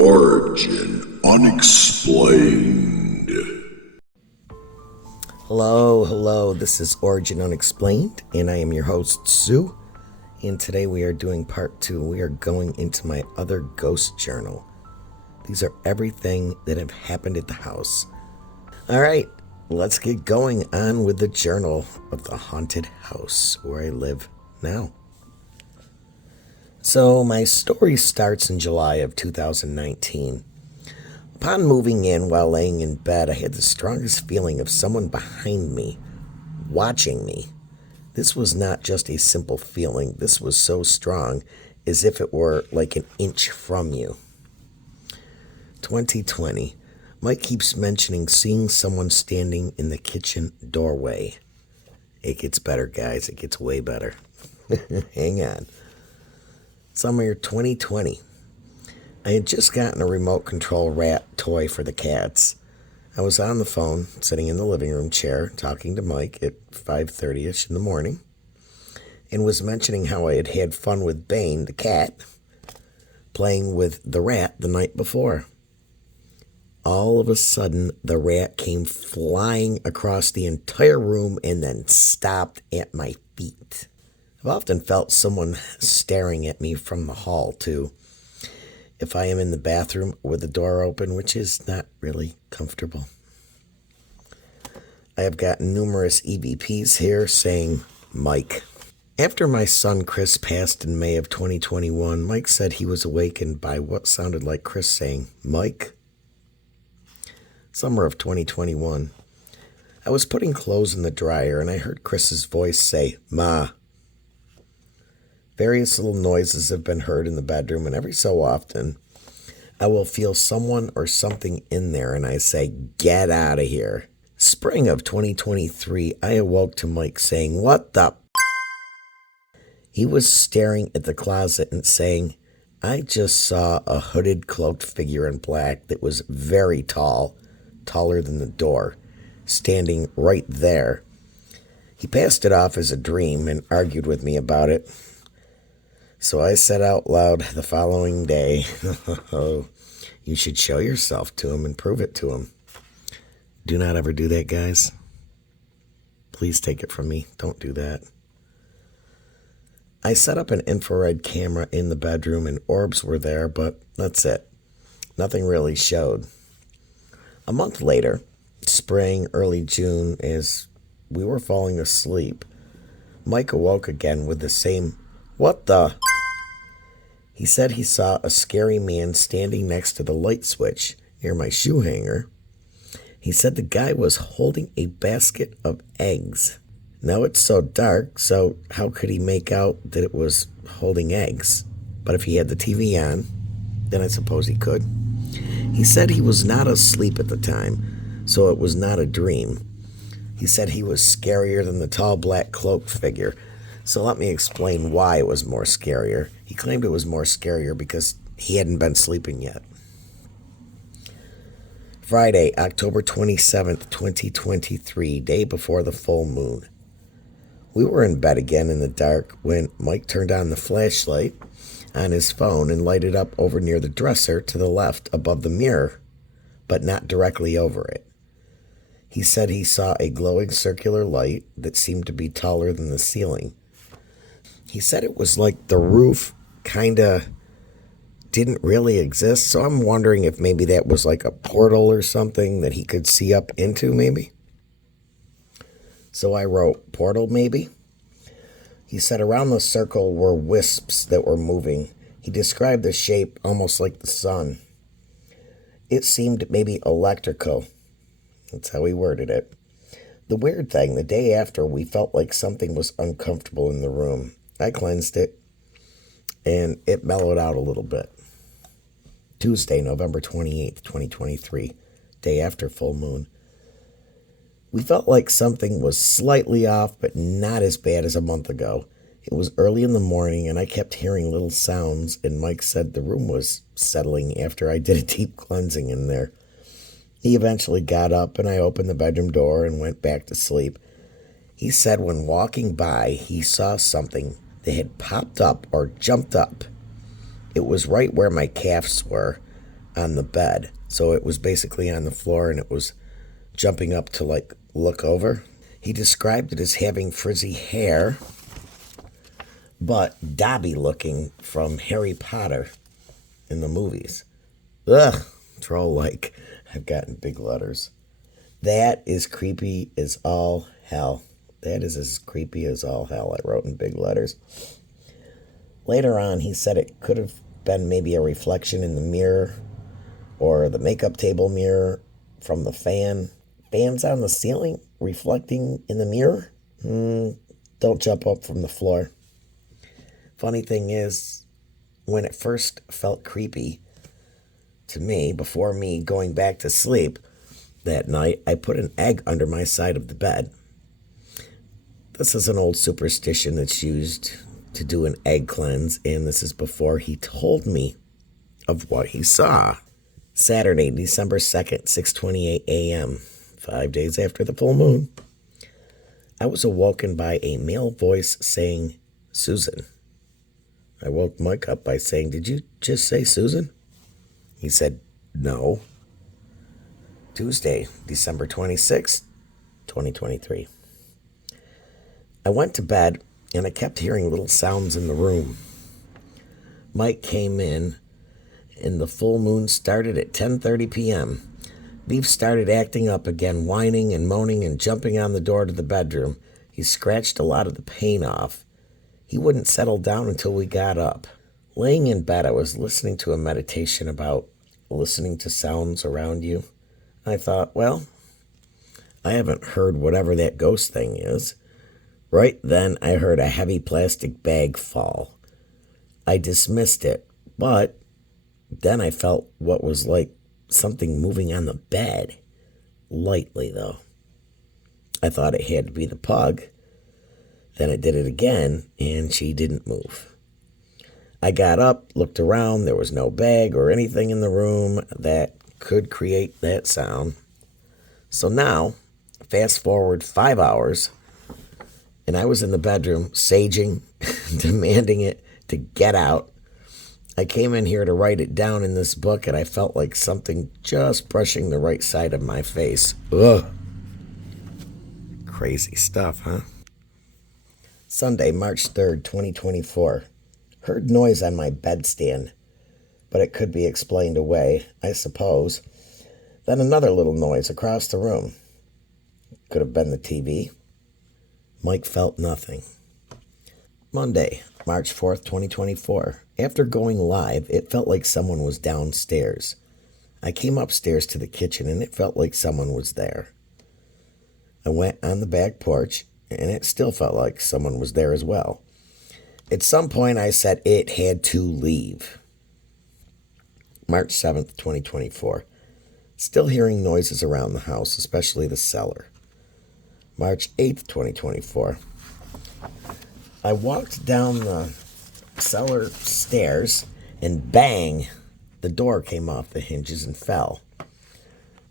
Origin Unexplained. Hello, this is Origin Unexplained, and I am your host, Sue. And today we are doing part 2. We are going into my other ghost journal. These are everything that have happened at the house. Alright, let's get going on with the journal of the haunted house where I live now. So my story starts in July of 2019. Upon moving in while laying in bed, I had the strongest feeling of someone behind me, watching me. This was not just a simple feeling. This was so strong, as if it were like an inch from you. 2020. Mike keeps mentioning seeing someone standing in the kitchen doorway. It gets better, guys. It gets way better. Hang on. Summer 2020. I had just gotten a remote control rat toy for the cats. I was on the phone, sitting in the living room chair, talking to Mike at 5:30ish in the morning, and was mentioning how I had had fun with Bane, the cat, playing with the rat the night before. All of a sudden, the rat came flying across the entire room and then stopped at my feet. I've often felt someone staring at me from the hall, too. If I am in the bathroom with the door open, which is not really comfortable. I have gotten numerous EVPs here saying, Mike. After my son Chris passed in May of 2021, Mike said he was awakened by what sounded like Chris saying, Mike. Summer of 2021. I was putting clothes in the dryer and I heard Chris's voice say, Ma. Various little noises have been heard in the bedroom, and every so often, I will feel someone or something in there, and I say, get out of here. Spring of 2023, I awoke to Mike saying, what the He was staring at the closet and saying, I just saw a hooded, cloaked figure in black that was very tall, taller than the door, standing right there. He passed it off as a dream and argued with me about it. So I said out loud the following day, you should show yourself to him and prove it to him. Do not ever do that, guys. Please take it from me. Don't do that. I set up an infrared camera in the bedroom and orbs were there, but that's it. Nothing really showed. A month later, spring, early June, as we were falling asleep, Mike awoke again with the same, what the? He said he saw a scary man standing next to the light switch near my shoe hanger. He said the guy was holding a basket of eggs. Now it's so dark, so how could he make out that it was holding eggs? But if he had the TV on, then I suppose he could. He said he was not asleep at the time, so it was not a dream. He said he was scarier than the tall black cloaked figure. So let me explain why it was more scarier. He claimed it was more scarier because he hadn't been sleeping yet. Friday, October 27th, 2023, day before the full moon. We were in bed again in the dark when Mike turned on the flashlight on his phone and lighted up over near the dresser to the left above the mirror, but not directly over it. He said he saw a glowing circular light that seemed to be taller than the ceiling. He said it was like the roof kinda didn't really exist, so I'm wondering if maybe that was like a portal or something that he could see up into, maybe. So I wrote, portal maybe? He said around the circle were wisps that were moving. He described the shape almost like the sun. It seemed maybe electrical. That's how he worded it. The weird thing, the day after, we felt like something was uncomfortable in the room. I cleansed it, and it mellowed out a little bit. Tuesday, November 28th, 2023, day after full moon. We felt like something was slightly off, but not as bad as a month ago. It was early in the morning, and I kept hearing little sounds, and Mike said the room was settling after I did a deep cleansing in there. He eventually got up, and I opened the bedroom door and went back to sleep. He said when walking by, he saw something that had popped up or jumped up. It was right where my calves were, on the bed. So it was basically on the floor and it was jumping up to like look over. He described it as having frizzy hair, but Dobby looking from Harry Potter in the movies. Ugh, troll like. I've gotten big letters. That is creepy as all hell. That is as creepy as all hell, I wrote in big letters. Later on, he said it could have been maybe a reflection in the mirror or the makeup table mirror from the fan. Fans on the ceiling reflecting in the mirror? Don't jump up from the floor. Funny thing is, when it first felt creepy to me, before me going back to sleep that night, I put an egg under my side of the bed. This is an old superstition that's used to do an egg cleanse, and this is before he told me of what he saw. Saturday, December 2nd, 6:28 a.m., 5 days after the full moon. I was awoken by a male voice saying, "Susan." I woke Mike up by saying, "Did you just say Susan?" He said, "No." Tuesday, December 26th, 2023. I went to bed and I kept hearing little sounds in the room. Mike came in and the full moon started at 10:30 p.m. Beef started acting up again, whining and moaning and jumping on the door to the bedroom. He scratched a lot of the paint off. He wouldn't settle down until we got up. Laying in bed, I was listening to a meditation about listening to sounds around you. I thought, well, I haven't heard whatever that ghost thing is. Right then, I heard a heavy plastic bag fall. I dismissed it, but then I felt what was like something moving on the bed. Lightly, though. I thought it had to be the pug. Then I did it again, and she didn't move. I got up, looked around. There was no bag or anything in the room that could create that sound. So now, fast forward 5 hours, and I was in the bedroom, saging, demanding it to get out. I came in here to write it down in this book, and I felt like something just brushing the right side of my face. Ugh. Crazy stuff, huh? Sunday, March 3rd, 2024. Heard noise on my bedstand, but it could be explained away, I suppose. Then another little noise across the room. Could have been the TV. Mike felt nothing. Monday, March 4th, 2024. After going live, it felt like someone was downstairs. I came upstairs to the kitchen and it felt like someone was there. I went on the back porch and it still felt like someone was there as well. At some point I said it had to leave. March 7th, 2024. Still hearing noises around the house, especially the cellar. March 8th, 2024. I walked down the cellar stairs and bang, the door came off the hinges and fell.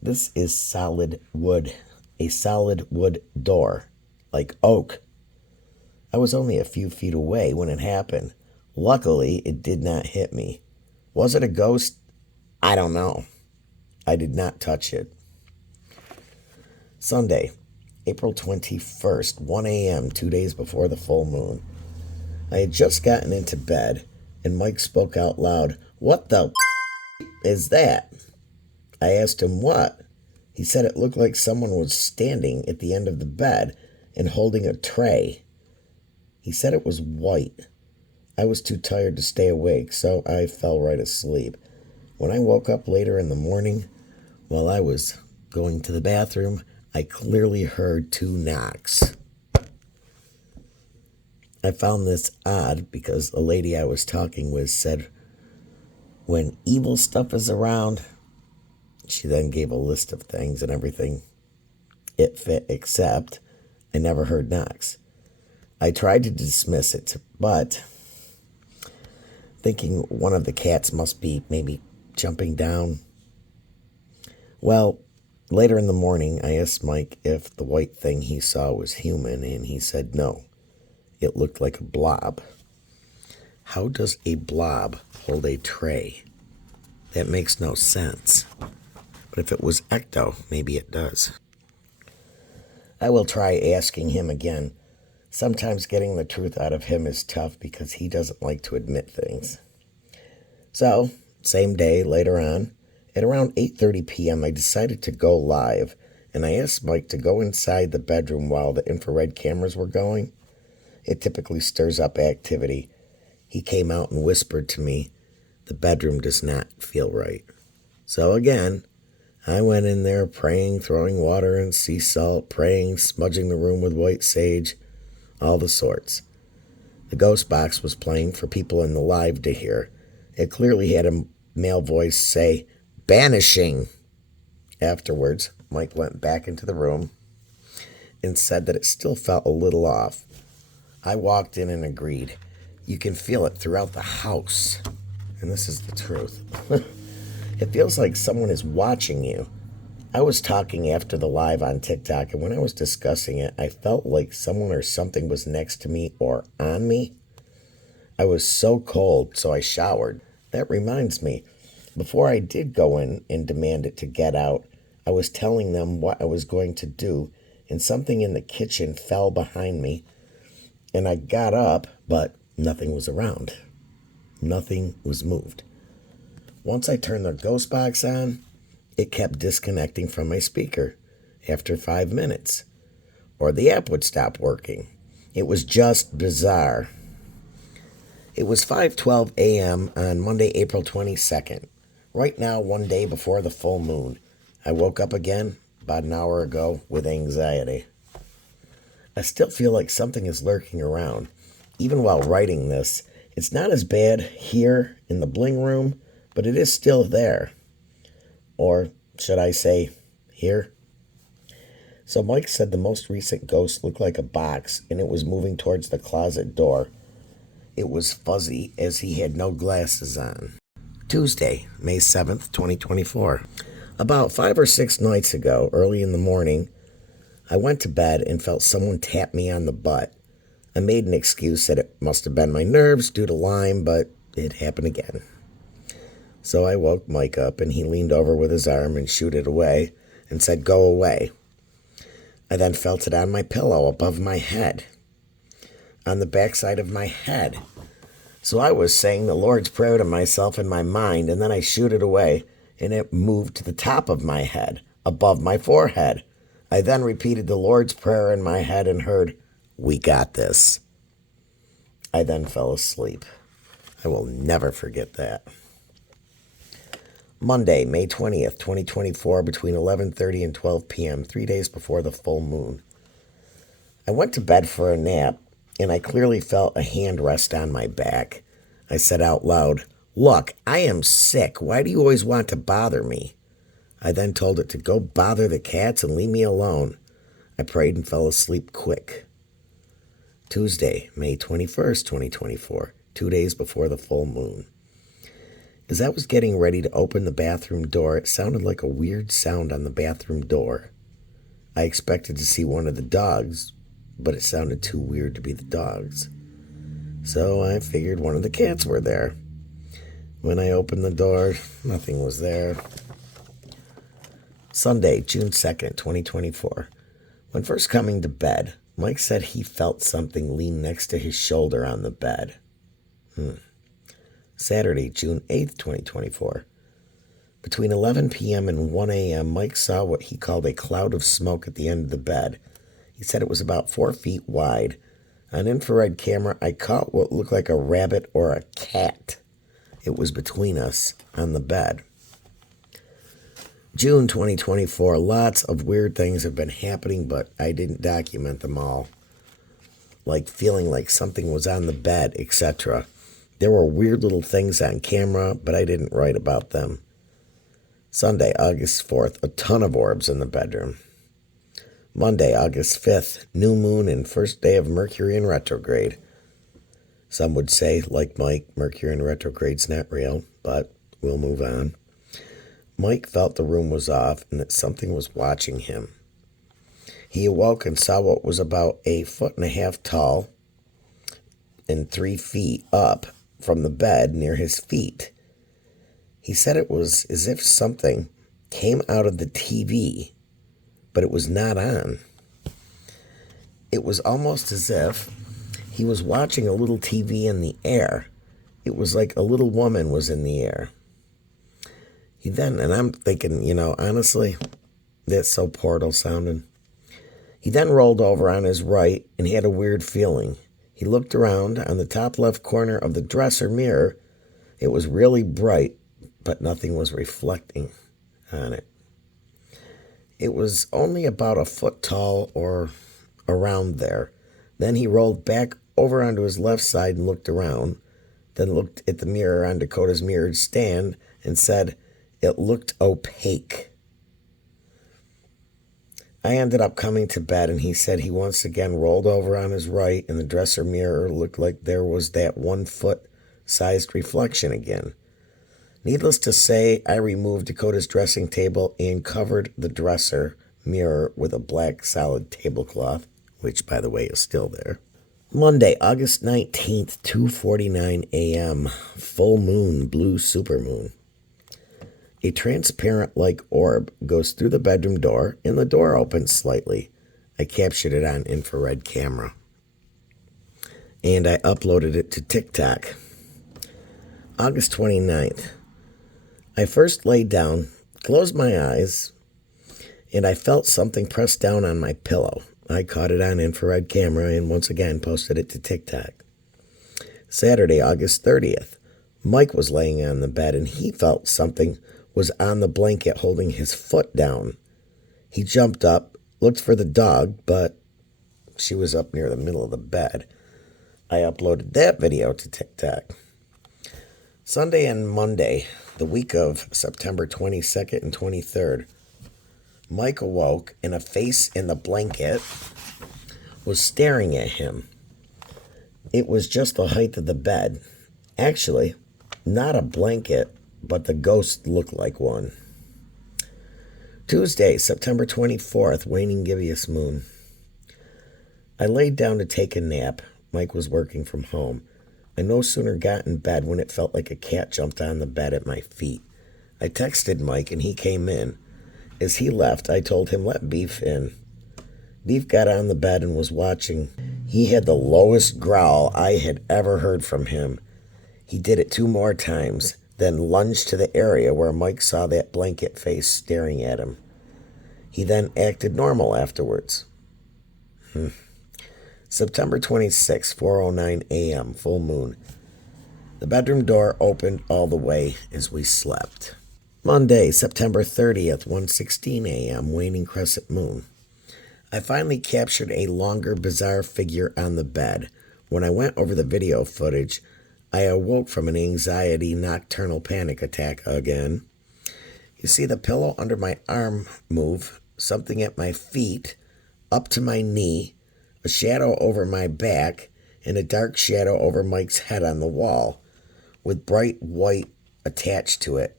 This is solid wood, a solid wood door, like oak. I was only a few feet away when it happened. Luckily, it did not hit me. Was it a ghost? I don't know. I did not touch it. Sunday, April 21st, 1 a.m., 2 days before the full moon. I had just gotten into bed, and Mike spoke out loud, "What the is that?" I asked him what. He said it looked like someone was standing at the end of the bed and holding a tray. He said it was white. I was too tired to stay awake, so I fell right asleep. When I woke up later in the morning, while I was going to the bathroom, I clearly heard 2 knocks. I found this odd because a lady I was talking with said, when evil stuff is around, she then gave a list of things and everything it fit, except I never heard knocks. I tried to dismiss it, but thinking one of the cats must be maybe jumping down. Well, later in the morning, I asked Mike if the white thing he saw was human, and he said no. It looked like a blob. How does a blob hold a tray? That makes no sense. But if it was ecto, maybe it does. I will try asking him again. Sometimes getting the truth out of him is tough because he doesn't like to admit things. So, same day, later on, at around 8:30 p.m., I decided to go live, and I asked Mike to go inside the bedroom while the infrared cameras were going. It typically stirs up activity. He came out and whispered to me, "The bedroom does not feel right." So again, I went in there praying, throwing water and sea salt, praying, smudging the room with white sage, all the sorts. The ghost box was playing for people in the live to hear. It clearly had a male voice say, "Banishing." Afterwards, Mike went back into the room and said that it still felt a little off. I walked in and agreed. You can feel it throughout the house. And this is the truth. It feels like someone is watching you. I was talking after the live on TikTok, and when I was discussing it, I felt like someone or something was next to me or on me. I was so cold, so I showered. That reminds me, before I did go in and demand it to get out, I was telling them what I was going to do, and something in the kitchen fell behind me, and I got up, but nothing was around. Nothing was moved. Once I turned the ghost box on, it kept disconnecting from my speaker after 5 minutes, or the app would stop working. It was just bizarre. It was 5:12 a.m. on Monday, April 22nd. Right now, one day before the full moon. I woke up again about an hour ago with anxiety. I still feel like something is lurking around. Even while writing this, it's not as bad here in the bling room, but it is still there. Or should I say, here? So Mike said the most recent ghost looked like a box, and it was moving towards the closet door. It was fuzzy as he had no glasses on. Tuesday, May 7th, 2024. About 5 or 6 nights ago, early in the morning, I went to bed and felt someone tap me on the butt. I made an excuse that it must have been my nerves due to Lyme, but it happened again. So I woke Mike up, and he leaned over with his arm and shooed it away and said, "Go away." I then felt it on my pillow above my head, on the backside of my head. So I was saying the Lord's Prayer to myself in my mind, and then I shoot it away, and it moved to the top of my head, above my forehead. I then repeated the Lord's Prayer in my head and heard, "We got this." I then fell asleep. I will never forget that. Monday, May 20th, 2024, between 11:30 and 12 p.m., 3 days before the full moon. I went to bed for a nap, and I clearly felt a hand rest on my back. I said out loud, "Look, I am sick. Why do you always want to bother me?" I then told it to go bother the cats and leave me alone. I prayed and fell asleep quick. Tuesday, May 21st, 2024, 2 days before the full moon. As I was getting ready to open the bathroom door, it sounded like a weird sound on the bathroom door. I expected to see one of the dogs, but it sounded too weird to be the dogs. So I figured one of the cats were there. When I opened the door, nothing was there. Sunday, June 2nd, 2024. When first coming to bed, Mike said he felt something lean next to his shoulder on the bed. Saturday, June 8th, 2024. Between 11 p.m. and 1 a.m., Mike saw what he called a cloud of smoke at the end of the bed. He said it was about 4 feet wide. On infrared camera, I caught what looked like a rabbit or a cat. It was between us on the bed. June 2024, lots of weird things have been happening, but I didn't document them all. Like feeling like something was on the bed, etc. There were weird little things on camera, but I didn't write about them. Sunday, August 4th, a ton of orbs in the bedroom. Monday, August 5th, new moon and first day of Mercury in retrograde. Some would say, like Mike, Mercury in retrograde's not real, but we'll move on. Mike felt the room was off and that something was watching him. He awoke and saw what was about 1.5 feet tall and 3 feet up from the bed near his feet. He said it was as if something came out of the TV, but it was not on. It was almost as if he was watching a little TV in the air. It was like a little woman was in the air. And I'm thinking, honestly, that's so Portal sounding. He then rolled over on his right and had a weird feeling. He looked around on the top left corner of the dresser mirror. It was really bright, but nothing was reflecting on it. It was only about a foot tall or around there. Then he rolled back over onto his left side and looked around, then looked at the mirror on Dakota's mirrored stand and said it looked opaque. I ended up coming to bed, and he said he once again rolled over on his right, and the dresser mirror looked like there was that 1 foot-sized reflection again. Needless to say, I removed Dakota's dressing table and covered the dresser mirror with a black solid tablecloth, which, by the way, is still there. Monday, August 19th, 2:49 a.m., full moon, blue supermoon. A transparent-like orb goes through the bedroom door, and the door opens slightly. I captured it on infrared camera, and I uploaded it to TikTok. August 29th. I first laid down, closed my eyes, and I felt something press down on my pillow. I caught it on infrared camera and once again posted it to TikTok. Saturday, August 30th. Mike was laying on the bed, and he felt something was on the blanket holding his foot down. He jumped up, looked for the dog, but she was up near the middle of the bed. I uploaded that video to TikTok. Sunday and Monday, the week of September 22nd and 23rd, Mike awoke and a face in the blanket was staring at him. It was just the height of the bed. Actually, not a blanket, but the ghost looked like one. Tuesday, September 24th, waning gibbous moon. I laid down to take a nap. Mike was working from home. I no sooner got in bed when it felt like a cat jumped on the bed at my feet. I texted Mike and he came in. As he left, I told him, let Beef in. Beef got on the bed and was watching. He had the lowest growl I had ever heard from him. He did it 2 more times, then lunged to the area where Mike saw that blanket face staring at him. He then acted normal afterwards. September 26, 4:09 a.m., full moon. The bedroom door opened all the way as we slept. Monday, September 30th, 1:16 a.m., waning crescent moon. I finally captured a longer, bizarre figure on the bed. When I went over the video footage, I awoke from an anxiety nocturnal panic attack again. You see the pillow under my arm move, something at my feet, up to my knee, a shadow over my back, and a dark shadow over Mike's head on the wall, with bright white attached to it.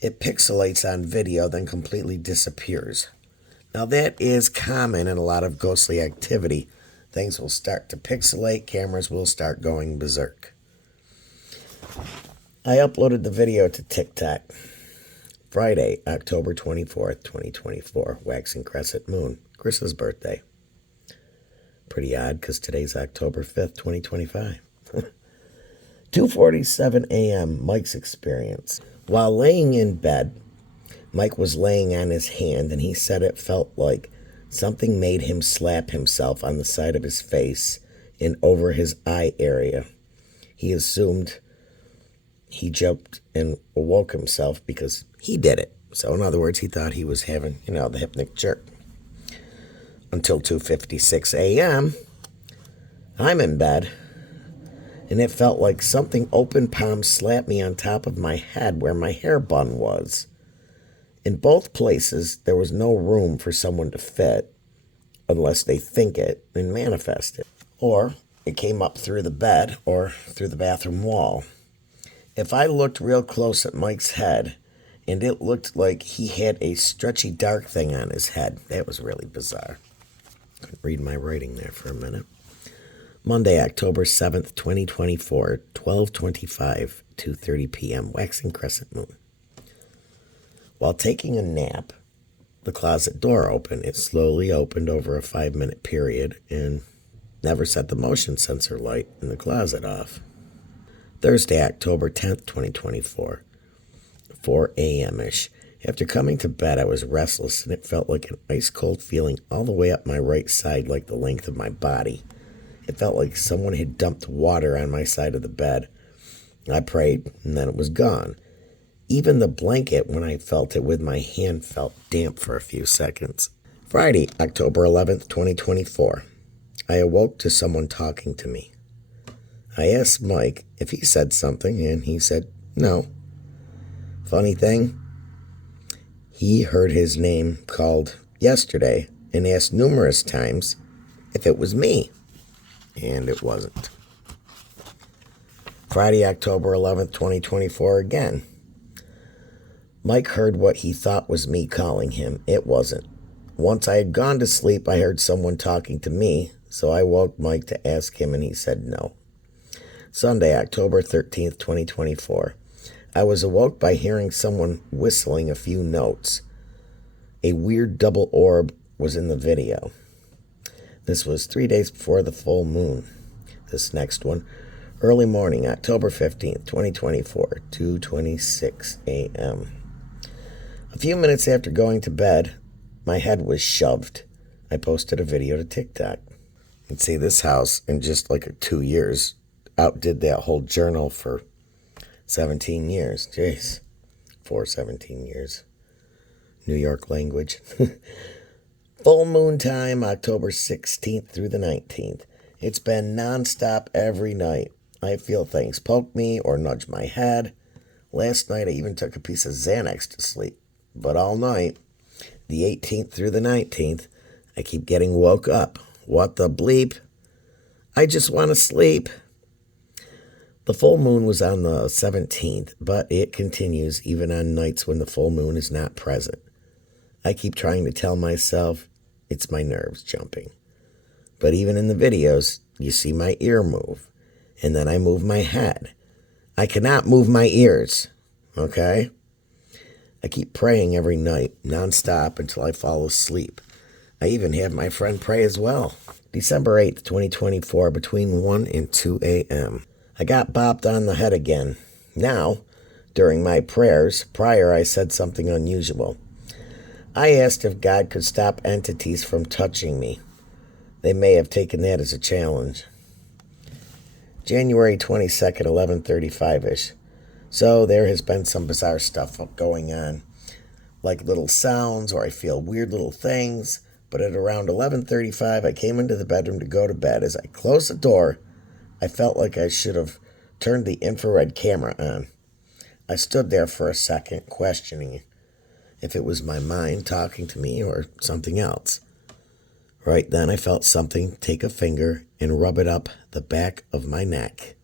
It pixelates on video, then completely disappears. Now that is common in a lot of ghostly activity. Things will start to pixelate, cameras will start going berserk. I uploaded the video to TikTok. Friday, October 24th, 2024, waxing crescent moon, Chris's birthday. Pretty odd because today's October 5th, 2025. 2:47 a.m., Mike's experience. While laying in bed, Mike was laying on his hand, and he said it felt like something made him slap himself on the side of his face and over his eye area. He assumed he jumped and awoke himself because he did it. So in other words, he thought he was having, the hypnic jerk. Until 2:56 a.m., I'm in bed, and it felt like something open palm slapped me on top of my head where my hair bun was. In both places, there was no room for someone to fit unless they think it and manifest it. Or it came up through the bed or through the bathroom wall. If I looked real close at Mike's head, and it looked like he had a stretchy dark thing on his head. That was really bizarre. Couldn't read my writing there for a minute. Monday, October 7th, 2024, 12:25, 2:30 p.m., waxing crescent moon. While taking a nap, the closet door opened. It slowly opened over a 5-minute period and never set the motion sensor light in the closet off. Thursday, October 10th, 2024, 4 a.m.-ish. After coming to bed, I was restless, and it felt like an ice-cold feeling all the way up my right side, like the length of my body. It felt like someone had dumped water on my side of the bed. I prayed, and then it was gone. Even the blanket, when I felt it with my hand, felt damp for a few seconds. Friday, October 11th, 2024. I awoke to someone talking to me. I asked Mike if he said something, and he said no. Funny thing, he heard his name called yesterday and asked numerous times if it was me, and it wasn't. Friday, October 11th, 2024 again. Mike heard what he thought was me calling him. It wasn't. Once I had gone to sleep, I heard someone talking to me, so I woke Mike to ask him, and he said no. Sunday, October 13th, 2024. I was awoke by hearing someone whistling a few notes. A weird double orb was in the video. This was 3 days before the full moon. This next one, early morning, October 15th, 2024, 2:26 a.m. A few minutes after going to bed, my head was shoved. I posted a video to TikTok. You can see this house in just like 2 years outdid that whole journal for 17 years. Jeez. For 17 years. New York language. Full moon time, October 16th through the 19th. It's been nonstop every night. I feel things poke me or nudge my head. Last night I even took a piece of Xanax to sleep. But all night, the 18th through the 19th, I keep getting woke up. What the bleep? I just want to sleep. The full moon was on the 17th, but it continues even on nights when the full moon is not present. I keep trying to tell myself it's my nerves jumping. But even in the videos, you see my ear move, and then I move my head. I cannot move my ears, okay? I keep praying every night, nonstop, until I fall asleep. I even have my friend pray as well. December 8th, 2024, between 1 and 2 a.m. I got bopped on the head again. Now, during my prayers, prior I said something unusual. I asked if God could stop entities from touching me. They may have taken that as a challenge. January 22nd, 11:35-ish. So there has been some bizarre stuff going on, like little sounds, or I feel weird little things. But at around 11:35, I came into the bedroom to go to bed. As I closed the door, I felt like I should have turned the infrared camera on. I stood there for a second, questioning if it was my mind talking to me or something else. Right then, I felt something take a finger and rub it up the back of my neck.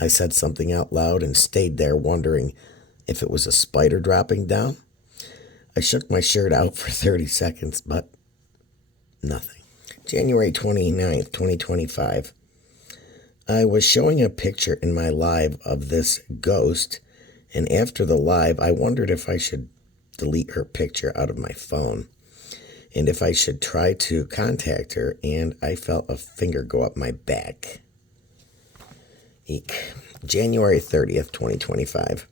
I said something out loud and stayed there wondering if it was a spider dropping down. I shook my shirt out for 30 seconds, but nothing. January 29th, 2025. I was showing a picture in my live of this ghost, and after the live, I wondered if I should delete her picture out of my phone, and if I should try to contact her, and I felt a finger go up my back. Eek. January 30th, 2025.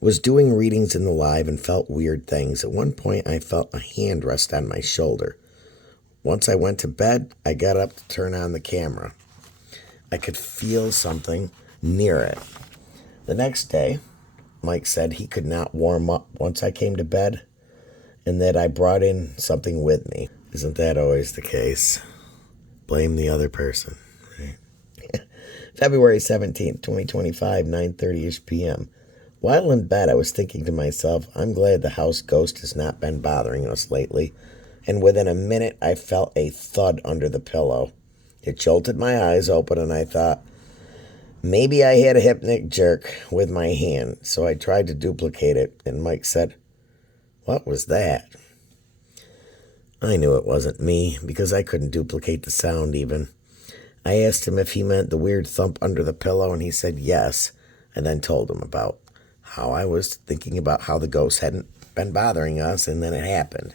Was doing readings in the live and felt weird things. At one point, I felt a hand rest on my shoulder. Once I went to bed, I got up to turn on the camera. I could feel something near it. The next day, Mike said he could not warm up once I came to bed, and that I brought in something with me. Isn't that always the case? Blame the other person. Right? February 17th, 2025, 9:30-ish p.m. While in bed, I was thinking to myself, I'm glad the house ghost has not been bothering us lately. And within a minute, I felt a thud under the pillow. It jolted my eyes open, and I thought, maybe I had a hypnic jerk with my hand. So I tried to duplicate it, and Mike said, what was that? I knew it wasn't me, because I couldn't duplicate the sound even. I asked him if he meant the weird thump under the pillow, and he said yes, and then told him about how I was thinking about how the ghost hadn't been bothering us, and then it happened.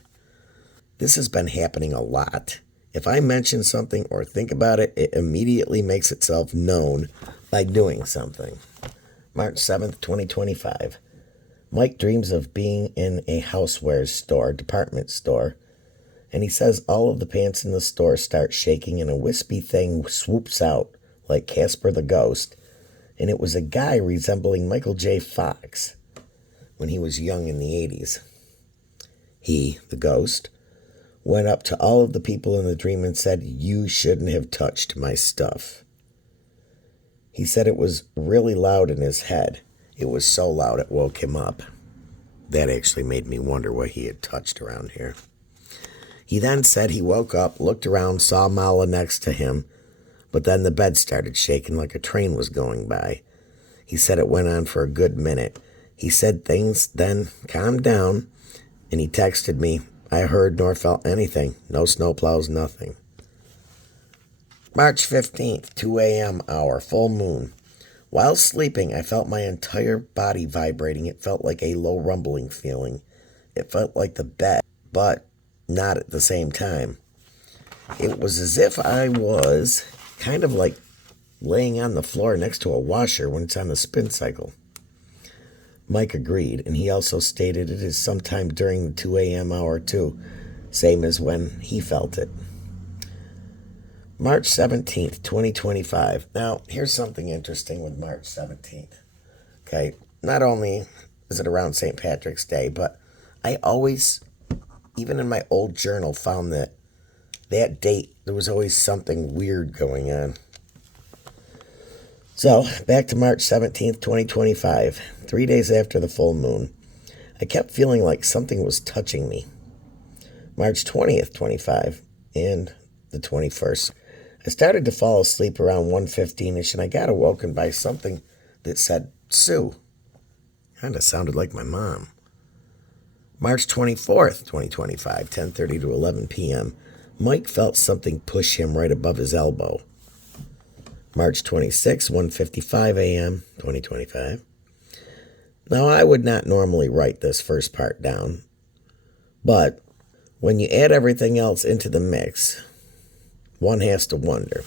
This has been happening a lot. If I mention something or think about it, it immediately makes itself known by doing something. March 7th, 2025. Mike dreams of being in a housewares store, department store, and he says all of the pants in the store start shaking and a wispy thing swoops out like Casper the Ghost, and it was a guy resembling Michael J. Fox when he was young in the 80s. He, the ghost, went up to all of the people in the dream and said, "You shouldn't have touched my stuff." He said it was really loud in his head. It was so loud it woke him up. That actually made me wonder what he had touched around here. He then said he woke up, looked around, saw Mala next to him, but then the bed started shaking like a train was going by. He said it went on for a good minute. He said things then calmed down, and he texted me, "I heard nor felt anything. No snowplows, nothing." March 15th, 2 a.m. hour, full moon. While sleeping, I felt my entire body vibrating. It felt like a low rumbling feeling. It felt like the bed, but not at the same time. It was as if I was kind of like laying on the floor next to a washer when it's on the spin cycle. Mike agreed, and he also stated it is sometime during the 2 a.m. hour too, same as when he felt it. March 17th, 2025. Now, here's something interesting with March 17th. Okay, not only is it around St. Patrick's Day, but I always, even in my old journal, found that date, there was always something weird going on. So, back to March 17th, 2025, 3 days after the full moon. I kept feeling like something was touching me. March 20th, 25, and the 21st. I started to fall asleep around 1:15ish, and I got awoken by something that said, "Sue." Kind of sounded like my mom. March 24th, 2025, 10:30 to 11 p.m. Mike felt something push him right above his elbow. March 26th, 1:55 a.m., 2025. Now, I would not normally write this first part down, but when you add everything else into the mix, one has to wonder.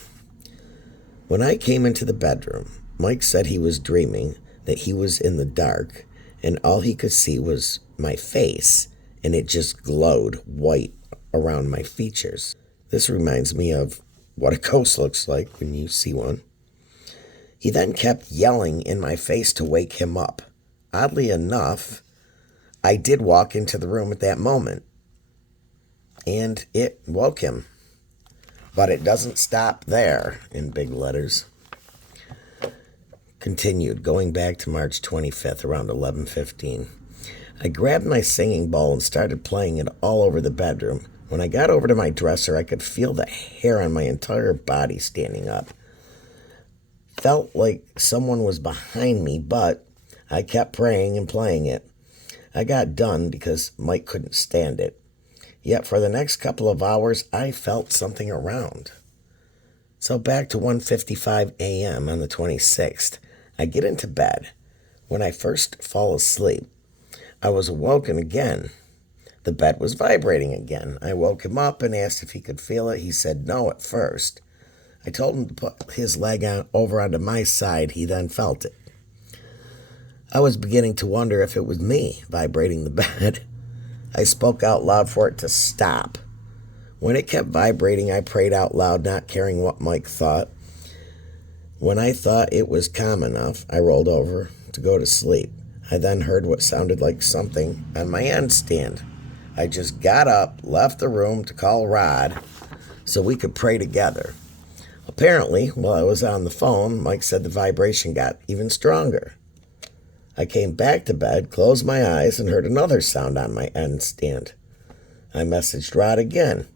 When I came into the bedroom, Mike said he was dreaming that he was in the dark, and all he could see was my face, and it just glowed white around my features. This reminds me of what a ghost looks like when you see one. He then kept yelling in my face to wake him up. Oddly enough, I did walk into the room at that moment, and it woke him. But it doesn't stop there, in big letters. Continued, going back to March 25th, around 11:15. I grabbed my singing bowl and started playing it all over the bedroom. When I got over to my dresser, I could feel the hair on my entire body standing up. Felt like someone was behind me, but I kept praying and playing it. I got done because Mike couldn't stand it. Yet for the next couple of hours, I felt something around. So back to 1:55 a.m. on the 26th, I get into bed. When I first fall asleep, I was awoken again. The bed was vibrating again. I woke him up and asked if he could feel it. He said no at first. I told him to put his leg over onto my side. He then felt it. I was beginning to wonder if it was me vibrating the bed. I spoke out loud for it to stop. When it kept vibrating, I prayed out loud, not caring what Mike thought. When I thought it was calm enough, I rolled over to go to sleep. I then heard what sounded like something on my end stand. I just got up, left the room to call Rod so we could pray together. Apparently, while I was on the phone, Mike said the vibration got even stronger. I came back to bed, closed my eyes, and heard another sound on my end stand. I messaged Rod again.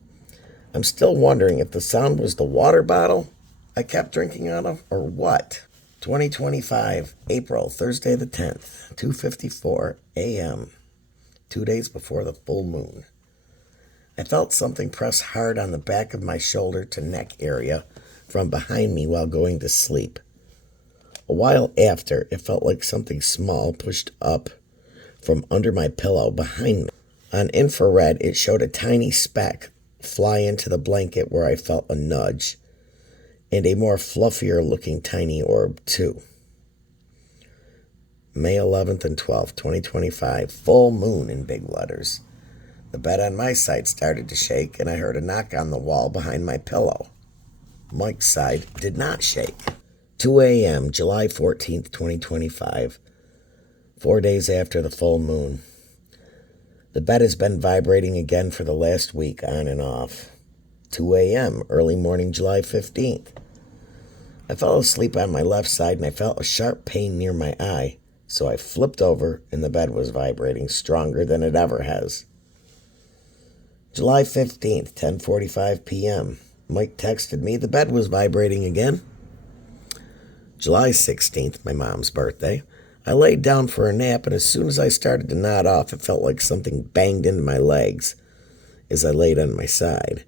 I'm still wondering if the sound was the water bottle I kept drinking out of, or what. 2025, April, Thursday the 10th, 2:54 a.m., 2 days before the full moon. I felt something press hard on the back of my shoulder to neck area from behind me while going to sleep. A while after, it felt like something small pushed up from under my pillow behind me. On infrared, it showed a tiny speck fly into the blanket where I felt a nudge, and a more fluffier looking tiny orb too. May 11th and 12th, 2025, full moon in big letters. The bed on my side started to shake, and I heard a knock on the wall behind my pillow. Mike's side did not shake. 2 a.m., July 14th, 2025, 4 days after the full moon. The bed has been vibrating again for the last week, on and off. 2 a.m., early morning, July 15th. I fell asleep on my left side, and I felt a sharp pain near my eye, so I flipped over, and the bed was vibrating stronger than it ever has. July 15th, 10:45 p.m. Mike texted me the bed was vibrating again. July 16th, my mom's birthday. I laid down for a nap, and as soon as I started to nod off, it felt like something banged into my legs as I laid on my side.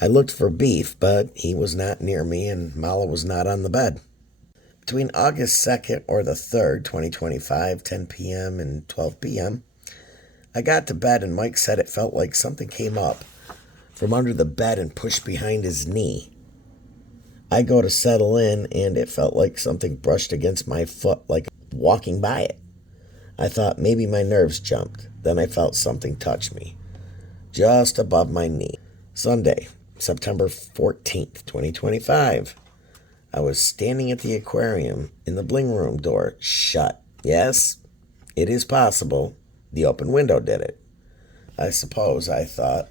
I looked for Beef, but he was not near me, and Mala was not on the bed. Between August 2nd or the 3rd, 2025, 10 p.m. and 12 p.m., I got to bed, and Mike said it felt like something came up from under the bed and pushed behind his knee. I go to settle in, and it felt like something brushed against my foot, like walking by it. I thought maybe my nerves jumped. Then I felt something touch me, just above my knee. Sunday, September 14th, 2025. I was standing at the aquarium, and the bling room door shut. Yes, it is possible the open window did it. I suppose I thought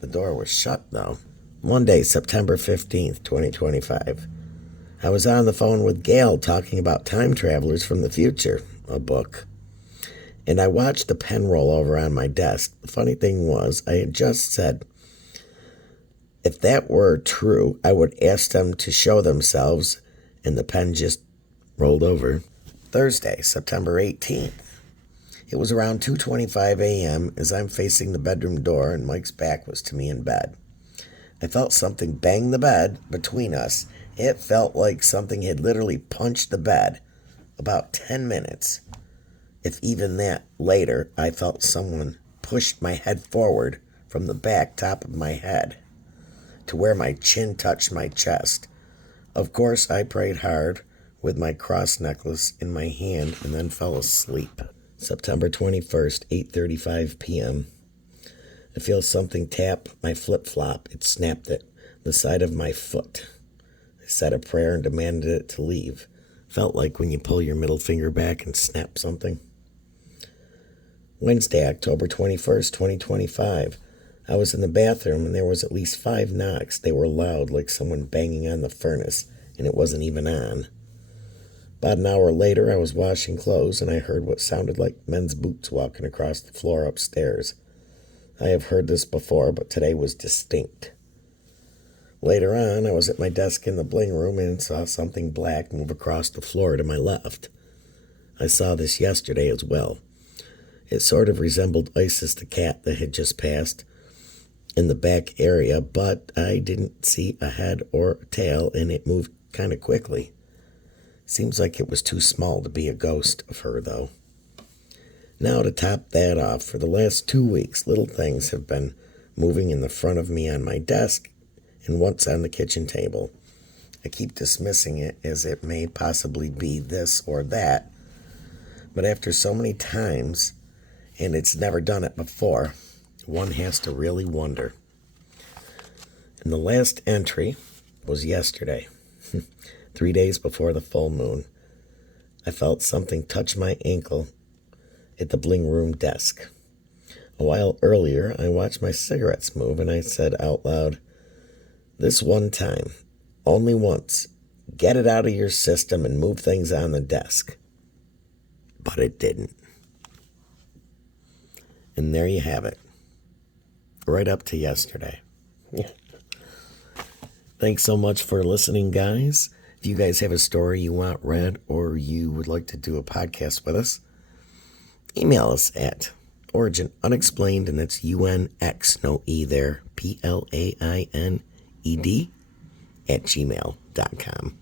the door was shut, though. Monday, September 15th, 2025. I was on the phone with Gail talking about Time Travelers from the Future, a book. And I watched the pen roll over on my desk. The funny thing was, I had just said, if that were true, I would ask them to show themselves, and the pen just rolled over. Thursday, September 18th. It was around 2:25 a.m. as I'm facing the bedroom door, and Mike's back was to me in bed. I felt something bang the bed between us. It felt like something had literally punched the bed. About 10 minutes, if even that, later, I felt someone pushed my head forward from the back top of my head to where my chin touched my chest. Of course, I prayed hard with my cross necklace in my hand and then fell asleep. September 21st, 8:35 p.m. I feel something tap my flip-flop. It snapped at the side of my foot. I said a prayer and demanded it to leave. Felt like when you pull your middle finger back and snap something. Wednesday, October 21st, 2025. I was in the bathroom, and there was at least 5 knocks. They were loud, like someone banging on the furnace, and it wasn't even on. About an hour later, I was washing clothes, and I heard what sounded like men's boots walking across the floor upstairs. I have heard this before, but today was distinct. Later on, I was at my desk in the bling room and saw something black move across the floor to my left. I saw this yesterday as well. It sort of resembled Isis the cat that had just passed in the back area, but I didn't see a head or a tail, and it moved kind of quickly. Seems like it was too small to be a ghost of her, though. Now, to top that off, for the last 2 weeks, little things have been moving in the front of me on my desk and once on the kitchen table. I keep dismissing it as it may possibly be this or that, but after so many times, and it's never done it before, one has to really wonder. And the last entry was yesterday, 3 days before the full moon. I felt something touch my ankle at the bling room desk. A while earlier, I watched my cigarettes move, and I said out loud, "This one time, only once, get it out of your system and move things on the desk." But it didn't. And there you have it. Right up to yesterday. Thanks so much for listening, guys. If you guys have a story you want read or you would like to do a podcast with us, email us at originunxplained, and that's UNX, no E there, PLAINED, @gmail.com.